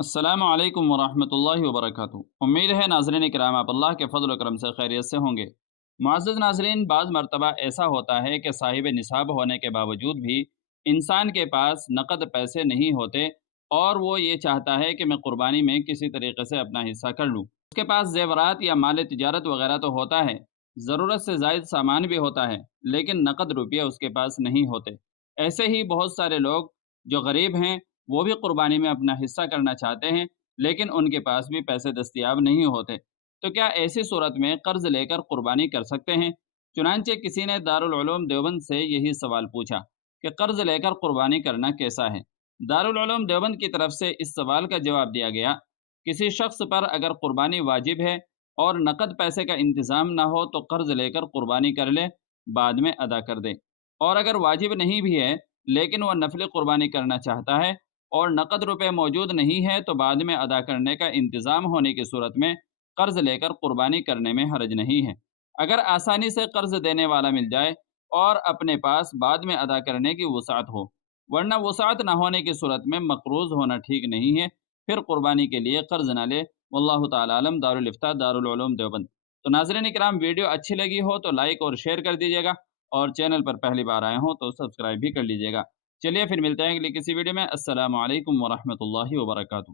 السلام علیکم ورحمۃ اللہ وبرکاتہ۔ امید ہے ناظرین کرام آپ اللہ کے فضل و کرم سے خیریت سے ہوں گے۔ معزز ناظرین، بعض مرتبہ ایسا ہوتا ہے کہ صاحب نصاب ہونے کے باوجود بھی انسان کے پاس نقد پیسے نہیں ہوتے اور وہ یہ چاہتا ہے کہ میں قربانی میں کسی طریقے سے اپنا حصہ کر لوں۔ اس کے پاس زیورات یا مال تجارت وغیرہ تو ہوتا ہے، ضرورت سے زائد سامان بھی ہوتا ہے، لیکن نقد روپیہ اس کے پاس نہیں ہوتے۔ ایسے ہی بہت سارے لوگ جو غریب ہیں وہ بھی قربانی میں اپنا حصہ کرنا چاہتے ہیں، لیکن ان کے پاس بھی پیسے دستیاب نہیں ہوتے۔ تو کیا ایسی صورت میں قرض لے کر قربانی کر سکتے ہیں؟ چنانچہ کسی نے دارالعلوم دیوبند سے یہی سوال پوچھا کہ قرض لے کر قربانی کرنا کیسا ہے؟ دارالعلوم دیوبند کی طرف سے اس سوال کا جواب دیا گیا، کسی شخص پر اگر قربانی واجب ہے اور نقد پیسے کا انتظام نہ ہو تو قرض لے کر قربانی کر لے، بعد میں ادا کر دے۔ اور اگر واجب نہیں بھی ہے لیکن وہ نفلی قربانی کرنا چاہتا ہے اور نقد روپے موجود نہیں ہے تو بعد میں ادا کرنے کا انتظام ہونے کی صورت میں قرض لے کر قربانی کرنے میں حرج نہیں ہے، اگر آسانی سے قرض دینے والا مل جائے اور اپنے پاس بعد میں ادا کرنے کی وسعت ہو، ورنہ وسعت نہ ہونے کی صورت میں مقروض ہونا ٹھیک نہیں ہے، پھر قربانی کے لیے قرض نہ لے۔ واللہ تعالی عالم۔ دارالفتہ دارالعلوم دیوبند۔ تو ناظرین کرام، ویڈیو اچھی لگی ہو تو لائک اور شیئر کر دیجیے گا، اور چینل پر پہلی بار آئے ہوں تو سبسکرائب بھی کر لیجیے گا۔ چلیے پھر ملتے ہیں اگلی کسی ویڈیو میں۔ السلام علیکم ورحمۃ اللہ وبرکاتہ۔